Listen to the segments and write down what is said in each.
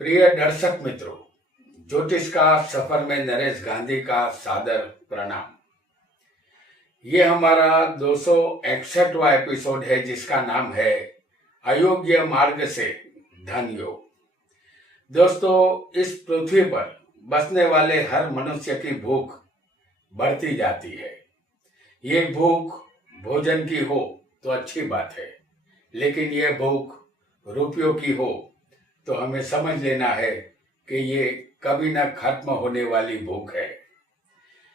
प्रिय दर्शक मित्रों, ज्योतिष का सफर में नरेश गांधी का सादर प्रणाम। ये हमारा 261वां एपिसोड है जिसका नाम है अयोग्य मार्ग से धन योग। दोस्तों, इस पृथ्वी पर बसने वाले हर मनुष्य की भूख बढ़ती जाती है। ये भूख भोजन की हो तो अच्छी बात है, लेकिन ये भूख रुपयों की हो तो हमें समझ लेना है कि ये कभी न खत्म होने वाली भूख है।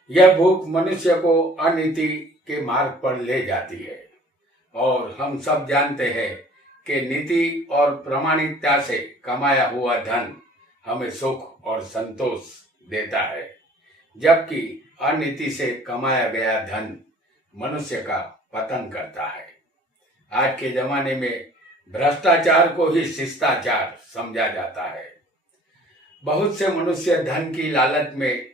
यह भूख मनुष्य को अनीति के मार्ग पर ले जाती है और हम सब जानते हैं कि नीति और प्रामाणिकता से कमाया हुआ धन हमें सुख और संतोष देता है, जबकि अनीति से कमाया गया धन मनुष्य का पतन करता है। आज के जमाने में भ्रष्टाचार को ही शिष्टाचार समझा जाता है। बहुत से मनुष्य धन की लालच में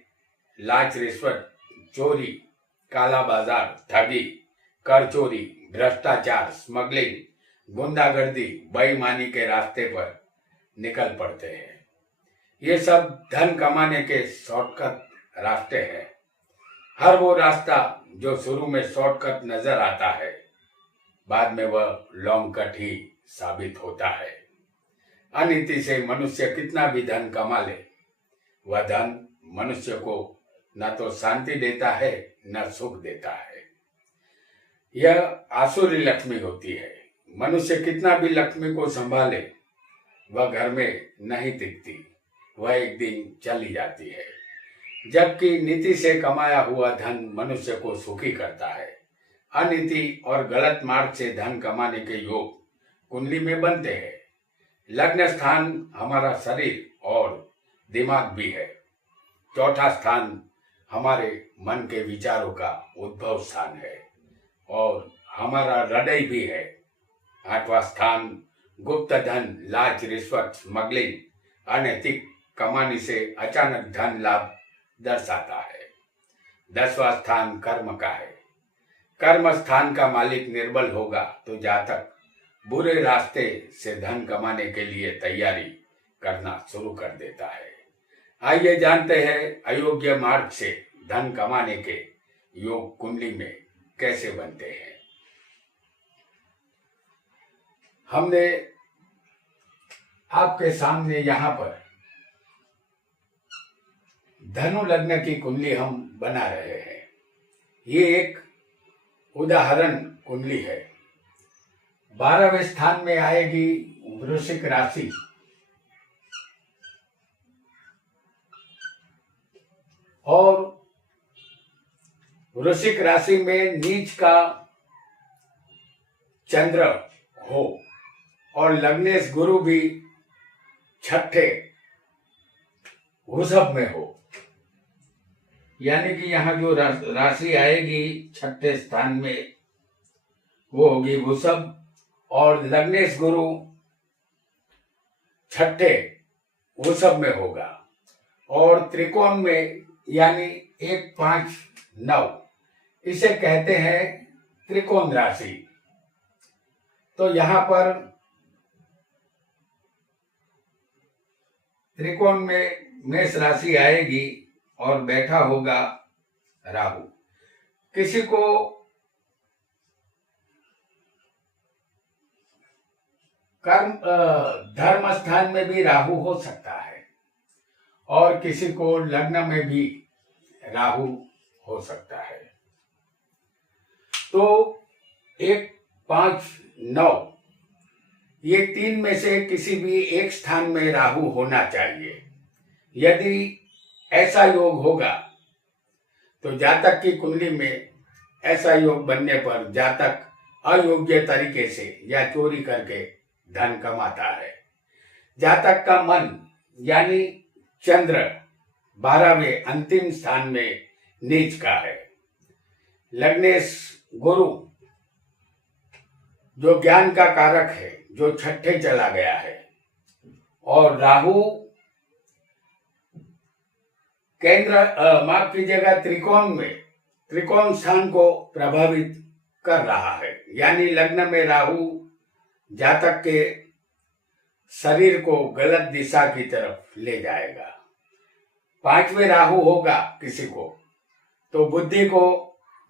लांच, रिश्वत, चोरी, काला बाजार, ठगी, कर चोरी, भ्रष्टाचार, स्मगलिंग, गुंडागर्दी, बेईमानी के रास्ते पर निकल पड़ते हैं। ये सब धन कमाने के शॉर्टकट रास्ते हैं। हर वो रास्ता जो शुरू में शॉर्टकट नजर आता है, बाद में वह लॉन्ग कट ही साबित होता है। अनीति से मनुष्य कितना भी धन कमा ले, वह धन मनुष्य को न तो शांति देता है न सुख देता है। यह आसुरी लक्ष्मी होती है। मनुष्य कितना भी लक्ष्मी को संभाले, वह घर में नहीं टिकती, वह एक दिन चली जाती है। जबकि नीति से कमाया हुआ धन मनुष्य को सुखी करता है। अनीति और गलत मार्ग से धन कमाने के योग कुंडली में बनते हैं। लग्न स्थान हमारा शरीर और दिमाग भी है। चौथा स्थान हमारे मन के विचारों का उद्भव स्थान है और हमारा हृदय भी है। आठवां स्थान गुप्त धन, लांच, रिश्वत, स्मगलिंग, अनैतिक कमाने से अचानक धन लाभ दर्शाता है। 10वां स्थान कर्म का है। कर्म स्थान का मालिक निर्बल होगा तो जातक बुरे रास्ते से धन कमाने के लिए तैयारी करना शुरू कर देता है। आइए जानते हैं अयोग्य मार्ग से धन कमाने के योग कुंडली में कैसे बनते हैं। हमने आपके सामने यहाँ पर धनु लग्न की कुंडली हम बना रहे हैं। ये एक उदाहरण कुंडली है। 12वें स्थान में आएगी वृश्चिक राशि और वृश्चिक राशि में नीच का चंद्र हो और लग्नेश गुरु भी छठे वृषभ में हो, यानी कि यहाँ जो राशि आएगी छठे स्थान में वो होगी वृषभ और लग्नेश गुरु छठे वृषभ में होगा और त्रिकोण में यानी 1, 5, 9 इसे कहते हैं त्रिकोण राशि। तो यहाँ पर त्रिकोण में मेष राशि आएगी और बैठा होगा राहु। किसी को कर्म धर्म स्थान में भी राहु हो सकता है और किसी को लग्न में भी राहु हो सकता है। तो 1, 5, 9 ये 3 में से किसी भी एक स्थान में राहु होना चाहिए। यदि ऐसा योग होगा तो जातक की कुंडली में ऐसा योग बनने पर जातक अयोग्य तरीके से या चोरी करके धन कमाता है। जातक का मन यानी चंद्र 12वें अंतिम स्थान में नीच का है। लग्नेश गुरु जो ज्ञान का कारक है, जो छठे चला गया है और राहु केंद्र माफ कीजिएगा त्रिकोण स्थान को प्रभावित कर रहा है। यानी लग्न में राहु जातक के शरीर को गलत दिशा की तरफ ले जाएगा। 5वें राहु होगा किसी को तो बुद्धि को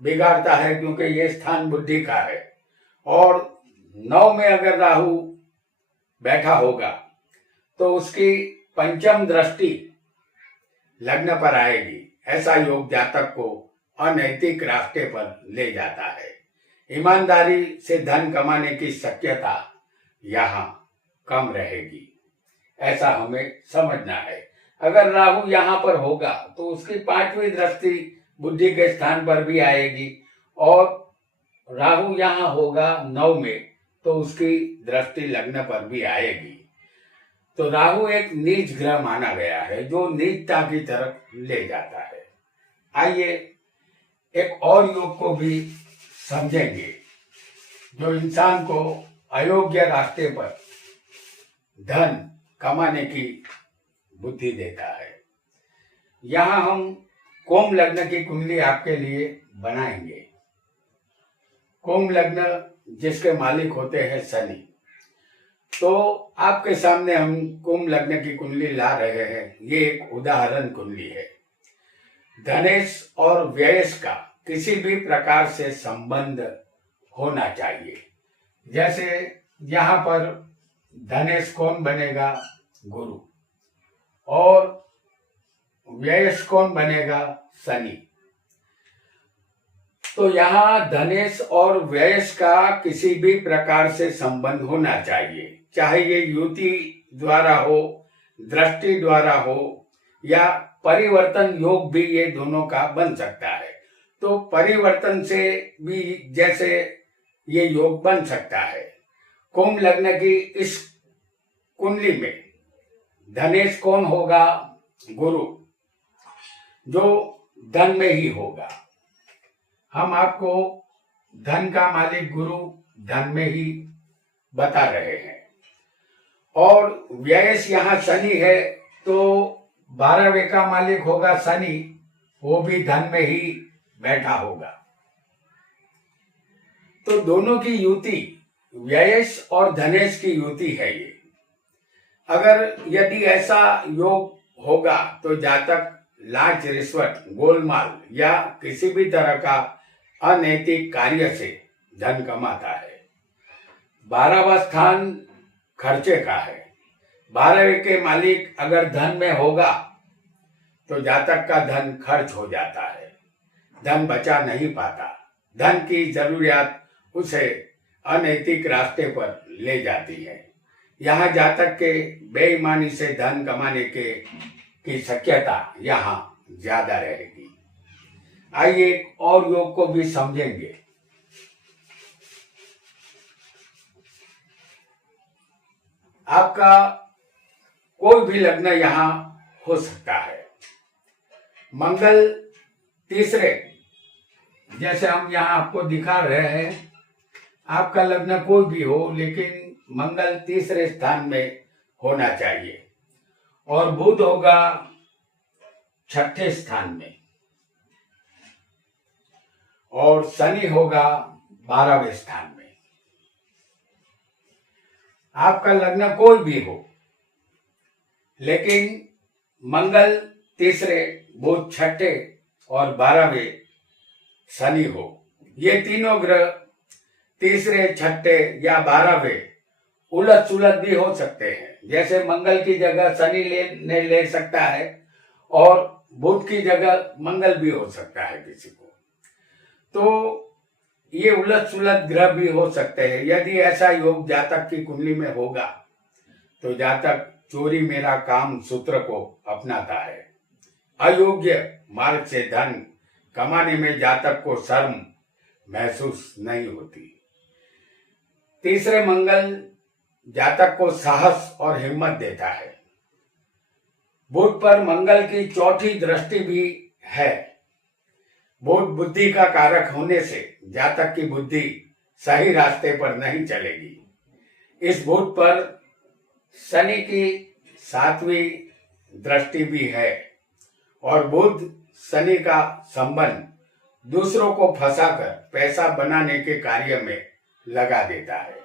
बिगाड़ता है, क्योंकि ये स्थान बुद्धि का है। और 9 में अगर राहु बैठा होगा तो उसकी पंचम दृष्टि लग्न पर आएगी। ऐसा योग जातक को अनैतिक रास्ते पर ले जाता है। ईमानदारी से धन कमाने की शक्यता यहाँ कम रहेगी, ऐसा हमें समझना है। अगर राहु यहाँ पर होगा तो उसकी 5वीं दृष्टि बुद्धि के स्थान पर भी आएगी, और राहु यहाँ होगा 9 में तो उसकी दृष्टि लग्न पर भी आएगी। तो राहु एक नीच ग्रह माना गया है जो नीचता की तरफ ले जाता है। आइए एक और योग को भी समझेंगे जो इंसान को अयोग्य रास्ते पर धन कमाने की बुद्धि देता है। यहाँ हम कुंभ लग्न की कुंडली आपके लिए बनाएंगे। कुंभ लग्न जिसके मालिक होते हैं शनि, तो आपके सामने हम कुंभ लग्न की कुंडली ला रहे हैं। ये एक उदाहरण कुंडली है। धनेश और व्ययश का किसी भी प्रकार से संबंध होना चाहिए। जैसे यहाँ पर धनेश कौन बनेगा? गुरु। और व्ययश कौन बनेगा? शनि। तो यहाँ धनेश और व्ययश का किसी भी प्रकार से संबंध होना चाहिए, चाहे ये युति द्वारा हो, दृष्टि द्वारा हो, या परिवर्तन योग भी ये दोनों का बन सकता है। तो परिवर्तन से भी जैसे ये योग बन सकता है। कुंभ लग्न की इस कुंडली में धनेश कौन होगा? गुरु, जो धन में ही होगा। हम आपको धन का मालिक गुरु धन में ही बता रहे हैं। और व्ययश यहाँ शनि है तो 12वें का मालिक होगा शनि, वो भी धन में ही बैठा होगा। तो दोनों की युति, व्ययश और धनेश की युति है ये। अगर यदि ऐसा योग होगा तो जातक लांच, रिश्वत, गोलमाल या किसी भी तरह का अनैतिक कार्य से धन कमाता है। 12वां स्थान खर्चे का है। 12वें के मालिक अगर धन में होगा तो जातक का धन खर्च हो जाता है, धन बचा नहीं पाता। धन की जरूरियात उसे अनैतिक रास्ते पर ले जाती है। यहाँ जातक के बेईमानी से धन कमाने की शक्यता यहाँ ज्यादा रहेगी। आइए एक और योग को भी समझेंगे। आपका कोई भी लग्न यहाँ हो सकता है। मंगल तीसरे, जैसे हम यहाँ आपको दिखा रहे हैं, आपका लग्न कोई भी हो लेकिन मंगल तीसरे स्थान में होना चाहिए। और बुध होगा 6ठे स्थान में, और शनि होगा 12वें स्थान में। आपका लग्न कोई भी हो लेकिन मंगल तीसरे, बुध 6ठे और 12वें शनि हो, ये तीनों ग्रह तीसरे, 6ठे या 12वें उलट सुलट भी हो सकते हैं। जैसे मंगल की जगह शनि ले सकता है और बुध की जगह मंगल भी हो सकता है किसी को। तो ये उलट सुलट ग्रह भी हो सकते हैं। यदि ऐसा योग जातक की कुंडली में होगा तो जातक चोरी मेरा काम सूत्र को अपनाता है। अयोग्य मार्ग से धन कमाने में जातक को शर्म महसूस नहीं होती। तीसरे मंगल जातक को साहस और हिम्मत देता है। बुध पर मंगल की चौथी दृष्टि भी है। बुध बुद्धि का कारक होने से जातक की बुद्धि सही रास्ते पर नहीं चलेगी। इस बुध पर शनि की 7वीं दृष्टि भी है, और बुध शनि का संबंध दूसरों को फंसाकर पैसा बनाने के कार्य में लगा देता है।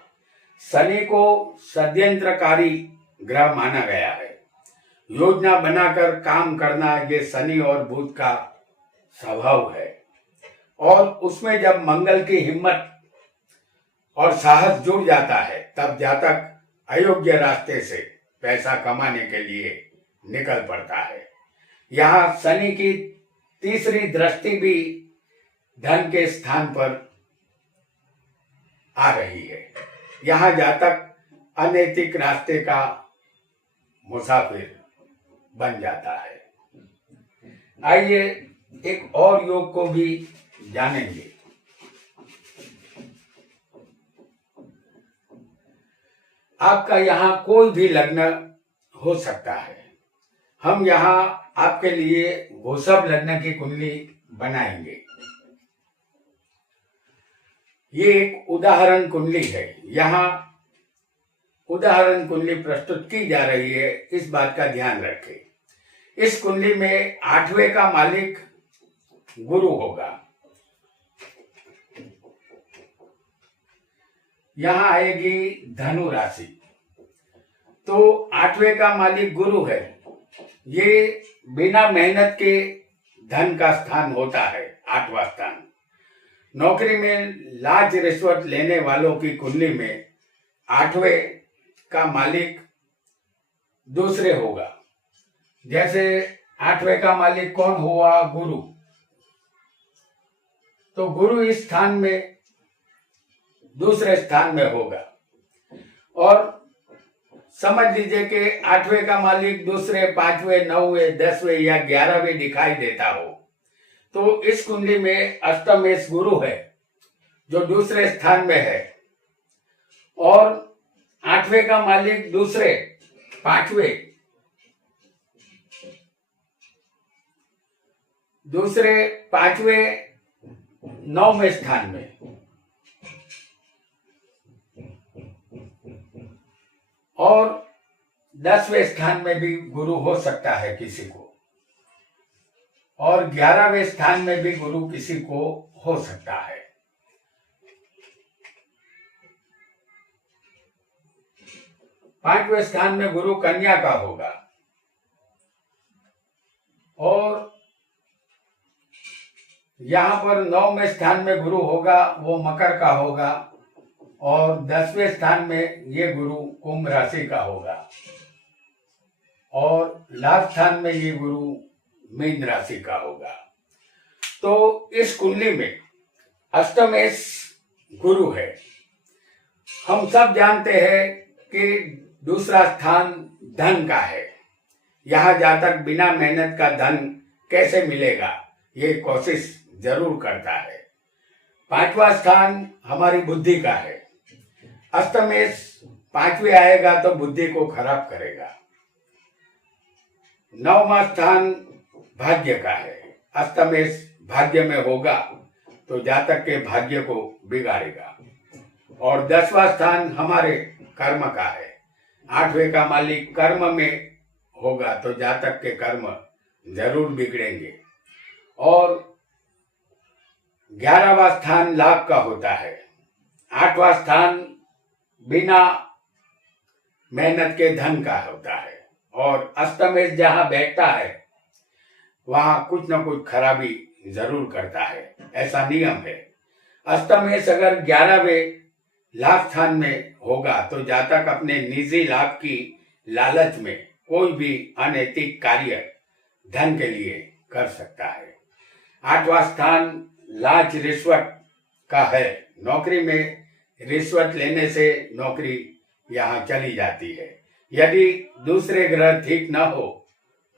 शनि को षड्यंत्रकारी ग्रह माना गया है। योजना बनाकर काम करना ये शनि और बुध का स्वभाव है। और उसमें जब मंगल की हिम्मत और साहस जुड़ जाता है तब जातक अयोग्य रास्ते से पैसा कमाने के लिए निकल पड़ता है। यहाँ शनि की तीसरी दृष्टि भी धन के स्थान पर आ रही है। यहाँ जातक अनैतिक रास्ते का मुसाफिर बन जाता है। आइए एक और योग को भी जानेंगे। आपका यहाँ कोई भी लग्न हो सकता है। हम यहाँ आपके लिए वृषभ लग्न की कुंडली बनाएंगे। ये एक उदाहरण कुंडली है। यहाँ उदाहरण कुंडली प्रस्तुत की जा रही है, इस बात का ध्यान रखें। इस कुंडली में 8वें का मालिक गुरु होगा। यहाँ आएगी धनु राशि, तो 8वें का मालिक गुरु है। ये बिना मेहनत के धन का स्थान होता है, 8वां स्थान। नौकरी में लाज रिश्वत लेने वालों की कुंडली में 8वें का मालिक दूसरे होगा। जैसे 8वें का मालिक कौन हुआ? गुरु। तो गुरु इस स्थान में दूसरे स्थान में होगा। और समझ लीजिए कि 8वें का मालिक दूसरे, 5वें, 9वें, 10वें या 11वें दिखाई देता हो, तो इस कुंडली में अष्टमेश गुरु है जो दूसरे स्थान में है। और 8वें का मालिक दूसरे, 5वें, दूसरे, 5वें, 9वें स्थान में। और 10वें स्थान में भी गुरु हो सकता है किसी को। और 11वें स्थान में भी गुरु किसी को हो सकता है। 5वें स्थान में गुरु कन्या का होगा। और यहाँ पर 9वें स्थान में गुरु होगा, वो मकर का होगा। और 10वें स्थान में ये गुरु कुंभ राशि का होगा। और लास्ट स्थान में ये गुरु मीन राशि का होगा। तो इस कुंडली में अष्टमेश गुरु है। हम सब जानते हैं कि दूसरा स्थान धन का है। यहाँ जातक बिना मेहनत का धन कैसे मिलेगा, ये कोशिश जरूर करता है। 5वां स्थान हमारी बुद्धि का है। अष्टमेश 5वें आएगा तो बुद्धि को खराब करेगा। 9वां स्थान भाग्य का है। अष्टमेश भाग्य में होगा तो जातक के भाग्य को बिगाड़ेगा। और 10वां स्थान हमारे कर्म का है। 8वें का मालिक कर्म में होगा तो जातक के कर्म जरूर बिगड़ेंगे। और 11वां स्थान लाभ का होता है। 8वां स्थान बिना मेहनत के धन का होता है। और अष्टमेश जहां बैठता है वहां कुछ न कुछ खराबी जरूर करता है, ऐसा नियम है। अष्टमेश अगर 11वें लाभ स्थान में होगा तो जातक अपने निजी लाभ की लालच में कोई भी अनैतिक कार्य धन के लिए कर सकता है। 8वां स्थान लाज रिश्वत का है। नौकरी में रिश्वत लेने से नौकरी यहाँ चली जाती है। यदि दूसरे ग्रह ठीक न हो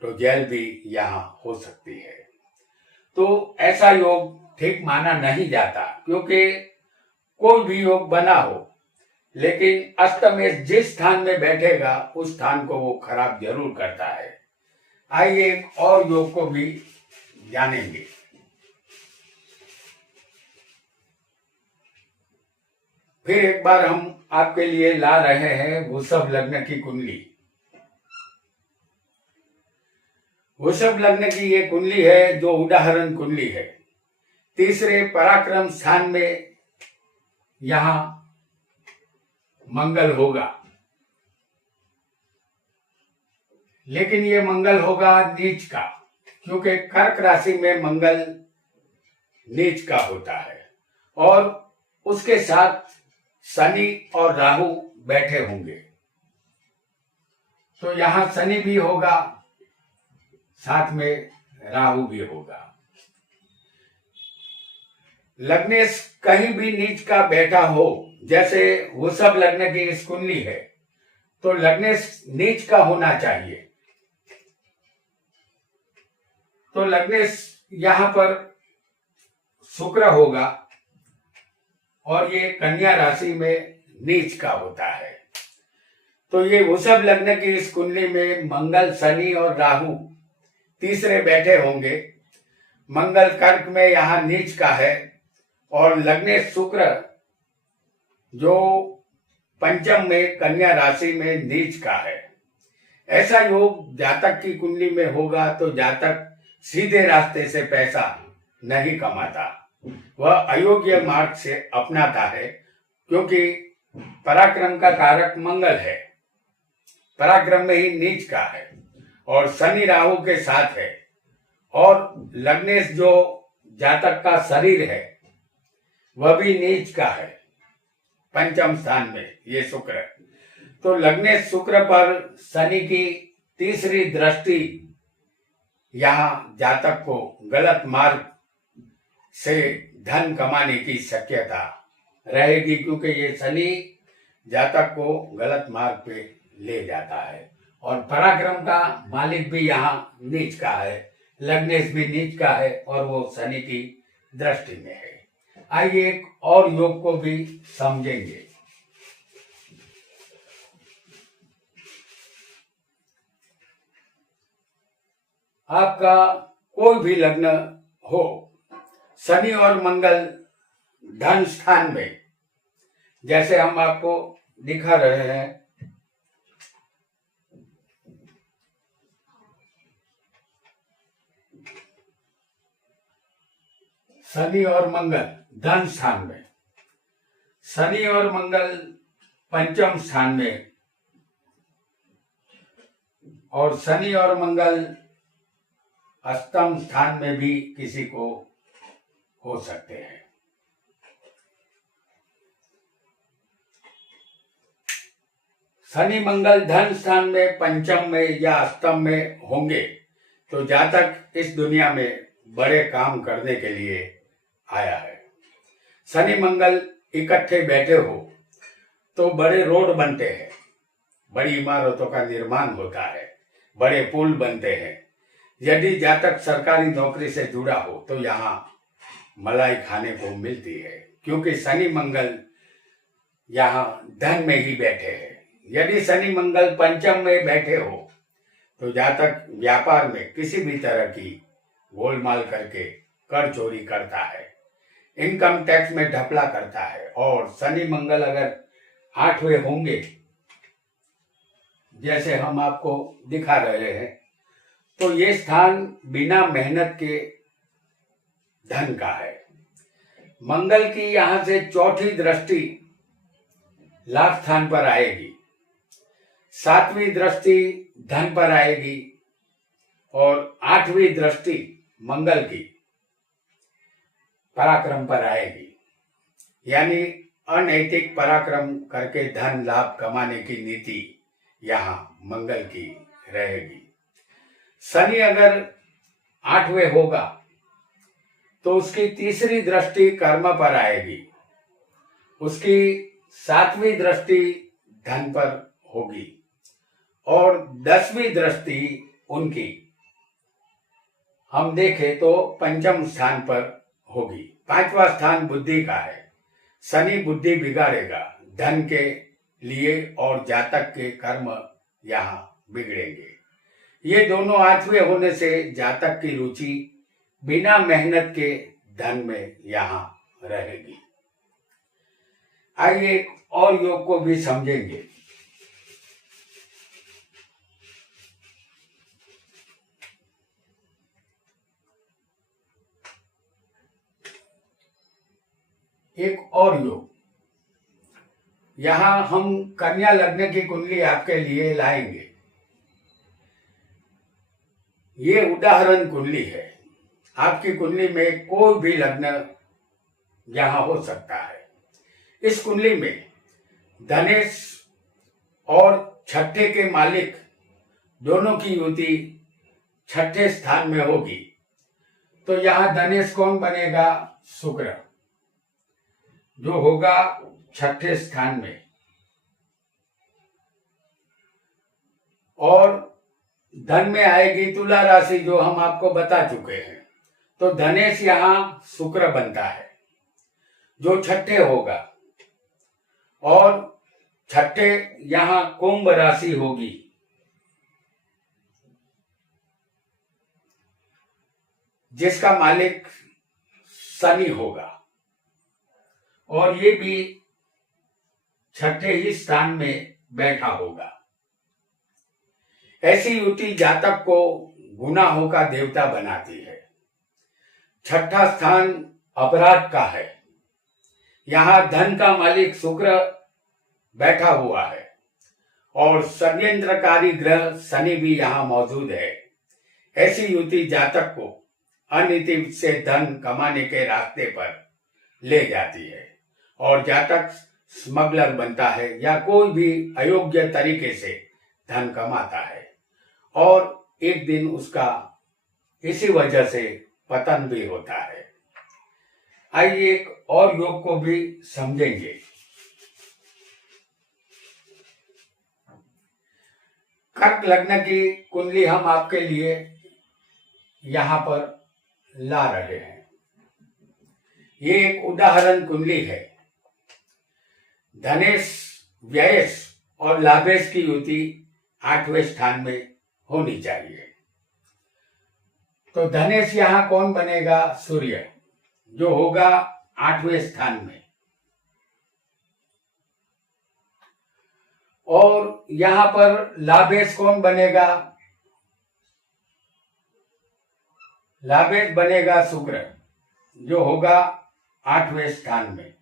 तो जेल भी यहाँ हो सकती है। तो ऐसा योग ठीक माना नहीं जाता, क्योंकि कोई भी योग बना हो लेकिन अष्टमेश जिस स्थान में बैठेगा उस स्थान को वो खराब जरूर करता है। आइए एक और योग को भी जानेंगे। फिर एक बार हम आपके लिए ला रहे हैं वृषभ लग्न की कुंडली। वृषभ लग्न की ये कुंडली है जो उदाहरण कुंडली है। तीसरे पराक्रम स्थान में यहाँ मंगल होगा। लेकिन ये मंगल होगा नीच का, क्योंकि कर्क राशि में मंगल नीच का होता है और उसके साथ शनि और राहु बैठे होंगे। तो यहां शनि भी होगा, साथ में राहु भी होगा। लग्नेश कहीं भी नीच का बैठा हो, जैसे वृषभ लग्न की इस कुंडली है तो लग्नेश नीच का होना चाहिए। तो लग्नेश यहां पर शुक्र होगा और ये कन्या राशि में नीच का होता है। तो ये वृषभ लग्न की इस कुंडली में मंगल, शनि और राहु तीसरे बैठे होंगे। मंगल कर्क में यहां नीच का है और लग्नेश शुक्र जो पंचम में कन्या राशि में नीच का है। ऐसा योग जातक की कुंडली में होगा तो जातक सीधे रास्ते से पैसा नहीं कमाता, वह अयोग्य मार्ग से अपनाता है, क्योंकि पराक्रम का कारक मंगल है, पराक्रम में ही नीच का है और शनि राहु के साथ है। और लग्नेश जो जातक का शरीर है वह भी नीच का है, पंचम स्थान में ये शुक्र। तो लग्नेश शुक्र पर शनि की तीसरी दृष्टि यहाँ जातक को गलत मार्ग से धन कमाने की शक्यता रहेगी, क्योंकि ये शनि जातक को गलत मार्ग पे ले जाता है। और पराक्रम का मालिक भी यहाँ नीच का है, लग्नेश भी नीच का है और वो शनि की दृष्टि में है। आइए एक और योग को भी समझेंगे। आपका कोई भी लग्न हो, शनि और मंगल धन स्थान में, जैसे हम आपको दिखा रहे हैं, शनि और मंगल धन स्थान में, शनि और मंगल पंचम स्थान में और शनि और मंगल अष्टम स्थान में भी किसी को हो सकते हैं। शनि मंगल धन स्थान में, पंचम में या अष्टम में होंगे तो जातक इस दुनिया में बड़े काम करने के लिए आया है। शनि मंगल इकट्ठे बैठे हो तो बड़े रोड बनते हैं, बड़ी इमारतों का निर्माण होता है, बड़े पुल बनते हैं। यदि जातक सरकारी नौकरी से जुड़ा हो तो यहाँ मलाई खाने को मिलती है, क्योंकि शनि मंगल यहाँ धन में ही बैठे हैं। यदि शनि मंगल पंचम में बैठे हो तो जातक व्यापार में किसी भी तरह की गोलमाल करके कर चोरी करता है, इनकम टैक्स में ढपला करता है। और शनि मंगल अगर 8वें होंगे, जैसे हम आपको दिखा रहे हैं, तो ये स्थान बिना मेहनत के धन का है। मंगल की यहां से चौथी दृष्टि लाभ स्थान पर आएगी, 7वीं दृष्टि धन पर आएगी और 8वीं दृष्टि मंगल की पराक्रम पर आएगी। यानी अनैतिक पराक्रम करके धन लाभ कमाने की नीति यहाँ मंगल की रहेगी। शनि अगर 8वें होगा तो उसकी तीसरी दृष्टि कर्म पर आएगी, उसकी 7वीं दृष्टि धन पर होगी और 10वीं दृष्टि उनकी हम देखें तो पंचम स्थान पर होगी। 5वां स्थान बुद्धि का है, शनि बुद्धि बिगाड़ेगा धन के लिए और जातक के कर्म यहाँ बिगड़ेंगे। ये दोनों 8वें होने से जातक की रुचि बिना मेहनत के धन में यहाँ रहेगी। आइए एक और योग को भी समझेंगे। एक और योग यहां हम कन्या लग्न की कुंडली आपके लिए लाएंगे। ये उदाहरण कुंडली है। आपकी कुंडली में कोई भी लग्न यहां हो सकता है। इस कुंडली में धनेश और छठे के मालिक दोनों की युति छठे स्थान में होगी, तो यहां धनेश कौन बनेगा? शुक्र, जो होगा छठे स्थान में। और धन में आएगी तुला राशि, जो हम आपको बता चुके हैं। तो धनेश यहां शुक्र बनता है, जो छठे होगा। और छठे यहां कुंभ राशि होगी, जिसका मालिक शनि होगा, और ये भी छठे ही स्थान में बैठा होगा। ऐसी युति जातक को गुनाहों का देवता बनाती है। छठा स्थान अपराध का है। यहां धन का मालिक शुक्र बैठा हुआ है, और षड्यंत्रकारी ग्रह शनि भी यहां मौजूद है। ऐसी युति जातक को अनिति से धन कमाने के रास्ते पर ले जाती है, और जातक स्मगलर बनता है या कोई भी अयोग्य तरीके से धन कमाता है, और एक दिन उसका इसी वजह से पतन भी होता है। आइए एक और योग को भी समझेंगे। कर्क लग्न की कुंडली हम आपके लिए यहां पर ला रहे हैं। ये एक उदाहरण कुंडली है। धनेश, व्ययेश और लाभेश की युति 8वें स्थान में होनी चाहिए। तो धनेश यहां कौन बनेगा? सूर्य, जो होगा 8वें स्थान में। और यहां पर लाभेश कौन बनेगा? लाभेश बनेगा शुक्र, जो होगा 8वें स्थान में।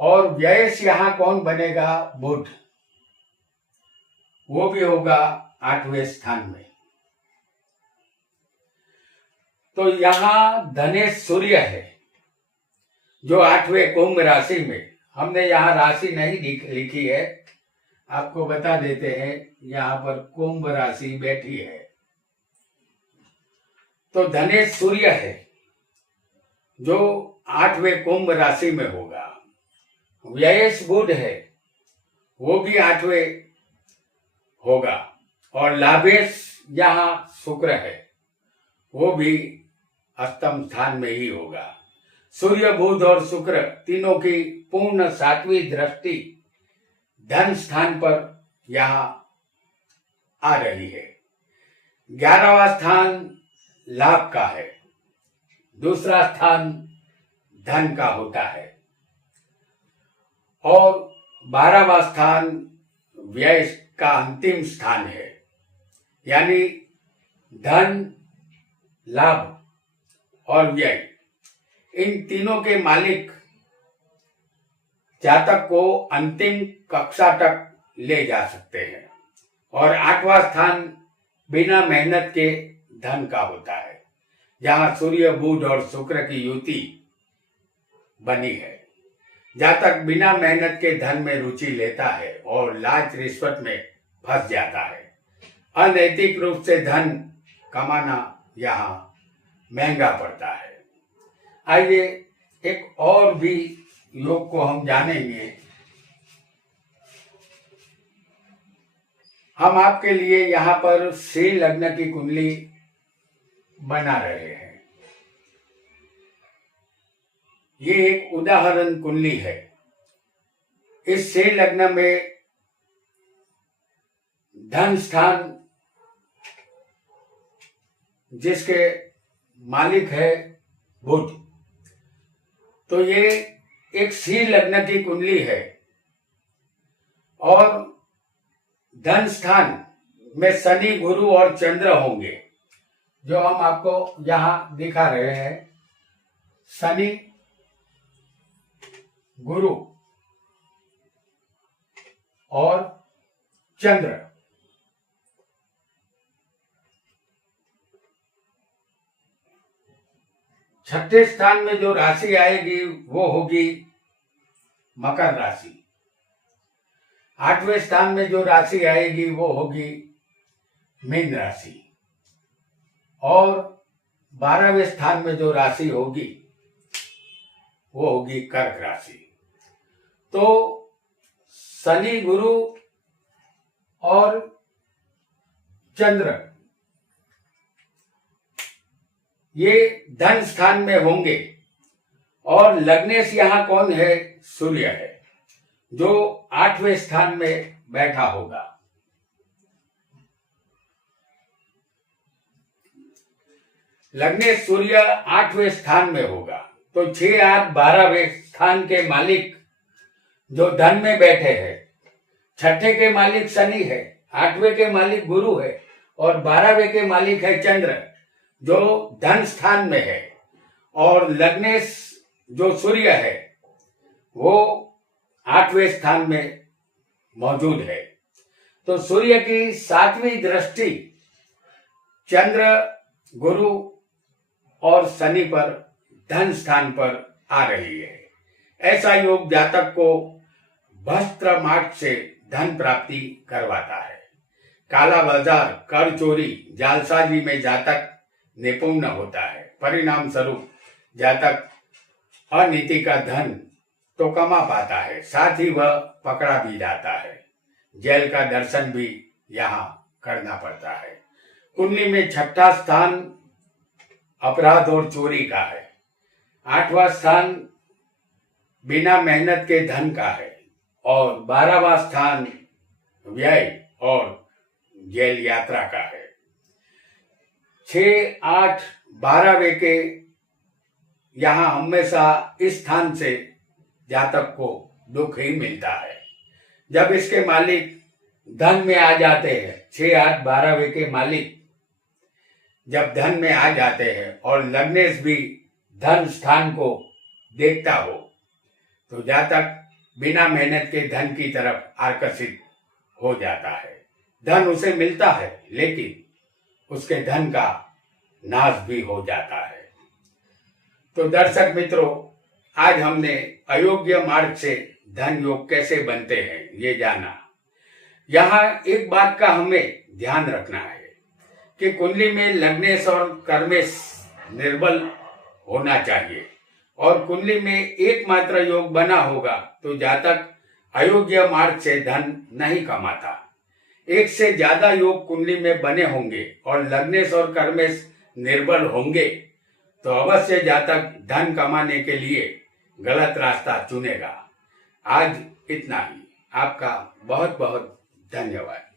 और व्ययेश यहां कौन बनेगा? बुध, वो भी होगा 8वें स्थान में। तो यहां धनेश सूर्य है, जो 8वें कुंभ राशि में। हमने यहां राशि नहीं लिखी है, आपको बता देते हैं। यहां पर कुंभ राशि बैठी है। तो धनेश सूर्य है, जो 8वें कुंभ राशि में होगा। व्ययेश बुध है, वो भी 8वें होगा। और लाभेश यहां शुक्र है, वो भी अष्टम स्थान में ही होगा। सूर्य, बुध और शुक्र तीनों की पूर्ण 7वीं दृष्टि धन स्थान पर यहां आ रही है। 11वां स्थान लाभ का है, दूसरा स्थान धन का होता है, और 12वां स्थान व्यय का अंतिम स्थान है। यानी धन, लाभ और व्यय, इन तीनों के मालिक जातक को अंतिम कक्षा तक ले जा सकते हैं। और 8वां स्थान बिना मेहनत के धन का होता है, जहां सूर्य, बुध और शुक्र की युति बनी है। जातक बिना मेहनत के धन में रुचि लेता है और लाच रिश्वत में फंस जाता है। अनैतिक रूप से धन कमाना यहाँ महंगा पड़ता है। आइए एक और भी योग को हम जानेंगे। हम आपके लिए यहाँ पर सिंह लग्न की कुंडली बना रहे हैं। ये एक उदाहरण कुंडली है। इस सिंह लग्न में धन स्थान जिसके मालिक है बुध, तो ये एक सिंह लग्न की कुंडली है। और धन स्थान में शनि, गुरु और चंद्र होंगे, जो हम आपको यहां दिखा रहे हैं। शनि, गुरु और चंद्र, छठे स्थान में जो राशि आएगी वो होगी मकर राशि। आठवें स्थान में जो राशि आएगी वो होगी मीन राशि। और 12वें स्थान में जो राशि होगी वो होगी कर्क राशि। तो शनि, गुरु और चंद्र ये धन स्थान में होंगे। और लग्नेश यहां कौन है? सूर्य है, जो 8वें स्थान में बैठा होगा। लग्नेश सूर्य 8वें स्थान में होगा। तो 6, 8, 12वें स्थान के मालिक जो धन में बैठे हैं, छठे के मालिक शनि है, 8वें के मालिक गुरु है और 12वें के मालिक है चंद्र, जो धन स्थान में है। और लग्नेश जो सूर्य है वो 8वें स्थान में मौजूद है। तो सूर्य की 7वीं दृष्टि चंद्र, गुरु और शनि पर धन स्थान पर आ रही है। ऐसा योग जातक को भस्त्र मार्ग से धन प्राप्ति करवाता है। काला बाजार, कर चोरी, जालसाजी में जातक निपुण होता है। परिणाम स्वरूप जातक अनीति का धन तो कमा पाता है, साथ ही वह पकड़ा भी जाता है। जेल का दर्शन भी यहाँ करना पड़ता है। कुंडली में छठा स्थान अपराध और चोरी का है। 8वां स्थान बिना मेहनत के धन का है और 12वां स्थान व्यय और जेल यात्रा का है। 6, 8, 12वें के यहाँ हमेशा इस स्थान से जातक को दुख ही मिलता है। जब इसके मालिक धन में आ जाते हैं, 6, 8, 12वें के मालिक जब धन में आ जाते हैं और लग्नेश भी धन स्थान को देखता हो, तो जातक बिना मेहनत के धन की तरफ आकर्षित हो जाता है। धन उसे मिलता है लेकिन उसके धन का नाश भी हो जाता है। तो दर्शक मित्रों, आज हमने अयोग्य मार्ग से धन योग कैसे बनते हैं ये जाना। यहाँ एक बात का हमें ध्यान रखना है कि कुंडली में लग्नेश और कर्मेश निर्बल होना चाहिए और कुंडली में एकमात्र योग बना होगा तो जातक अयोग्य मार्ग से धन नहीं कमाता। एक से ज्यादा योग कुंडली में बने होंगे और लग्नेश और कर्मेश निर्बल होंगे तो अवश्य जातक धन कमाने के लिए गलत रास्ता चुनेगा। आज इतना ही। आपका बहुत बहुत धन्यवाद।